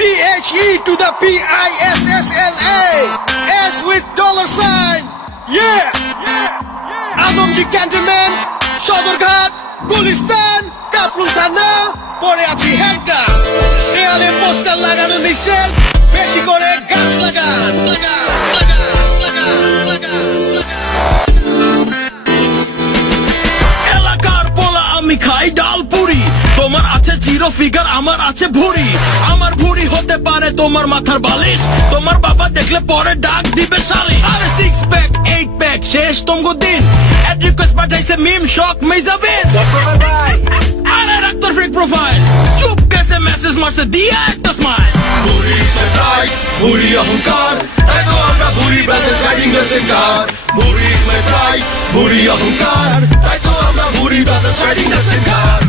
THE to the PISSLA. S with $sign. Yeah. Adamji Cantonment, Sodorghat, Gulistan, Kaprul Thana, পরে আছি হ্যাঙ্কা। দেয়ালে poster লাগানো নিষেধ, বেশি করে গাছ লাগান। এলাকার পোলা আমি খাই ডাল পুরি, তোমার আছে জিরো ফিগার আমার আছে ভুড়ি। আমার ভুড়ি হতে পারে তোমার মাথার বালিশ, তোমার বাবা দেখলে পরে ডাক দিবে শালি। আরে 6 প্যাক 8 প্যাক শেষ তোমগো দিন, এড রিকোয়েস্ট পাঠাইছে মিম শক মেজাবিন। আরে রাখতর ফেক প্রোফাইল, চুপ কেসে মেসেজ মারছে দিয়া একটা স্মাইল। ভুড়ি স্মাইল ভুড়ি অহংকার, তাই তো আমরা ভুড়ি ব্রাদার্স রাইডিং দ্য সেম কার। ভুড়ি স্মাইল ভুড়ি অহংকার, তাই তো আমরা ভুড়ি ব্রাদার্স রাইডিং দ্য সেম কার।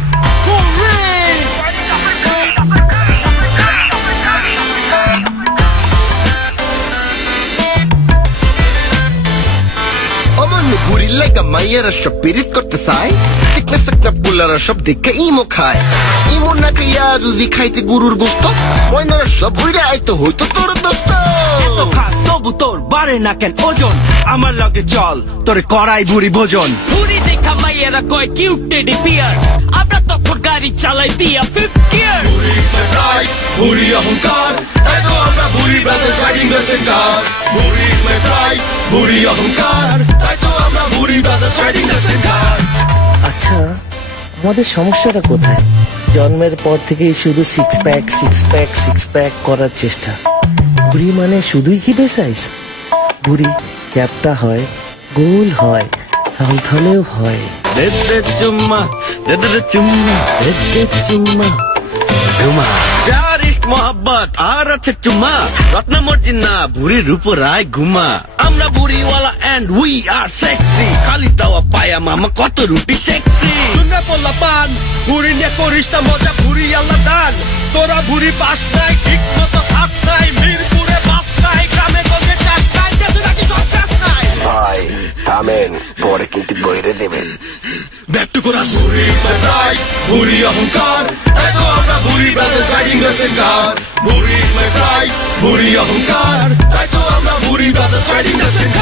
ভুড়ির লাইগা মাইয়েরা সব পিরিত করতে চায়, সিকনা সিকনা পুলারা সব দেখে ইমো খায়। ইমো না খাইয়া যদি খাইতে গুরুর গোস্ত, ময়নারা সব উইরা আইতো হইতো তোর দোস্ত। এত খাস তবু তোর বাড়ে না কেন ওজন, আমার লগে চল তোরে করাই ভুড়ি ভোজন। ভুড়ি দেখা মাইয়েরা কয় কিউট টেডি বিয়ার, আমরা তখন গাড়ি চালাই দিয়া 5th গিয়ার। ভুড়ি স্মাইল ভুড়ি অহংকার, তাই তো আমরা ভুড়ি ব্রাদার্স রাইডিং দ্য সেম কার। ভুড়ি স্মাইল ভুড়ি অহংকার, তাই তো আমরা ভুড়ি ব্রাদার্স রাইডিং দ্য সেম কার। আচ্ছা, আমাদের সমস্যাটা কোথায়? জন্মের পর থেকেই শুধু সিক্স প্যাক করার চেষ্টা। ভুড়ি মানে শুধুই কি বেসাইজ? ভুড়ি চ্যাপটা হয়, গোল হয়, থলথলেও হয়। দে দে চুম্মা, দে দে চুম্মা, দে দে চুম্মা চুম্মা। প্যার ইশক মোহাব্বত আর আছে চুম্মা, রত্ন মর্জিনা ভুড়ির উপর আয় ঘুমা। আমরা ভুড়িওয়ালা এন্ড উই আর সেক্সি, খালি তাওয়া পায়া মামা কত রুটি সেক্সি। শুনে পড়লা পান, ভুড়ি নিয়ে করিস না মজা, ভুড়ি আল্লাহ দান। তোরা ভুড়ি পাস নাই, ঠিক মতো খাস নাই, মিরপুরে বাস নাই, গ্রামে গঞ্জে চাষ নাই, দেশে নাকি সব চাষ নাই। ভাই থামেন, পরে কিন্তু বইরে দেবেন। Back to chorus. ভুড়ি স্মাইল ভুড়ি অহংকার, তাই তো আমরা ভুড়ি ব্রাদার্স রাইডিং দ্য সেম কার। ভুড়ি স্মাইল ভুড়ি অহংকার, তাই তো আমরা ভুড়ি brothers riding the same car.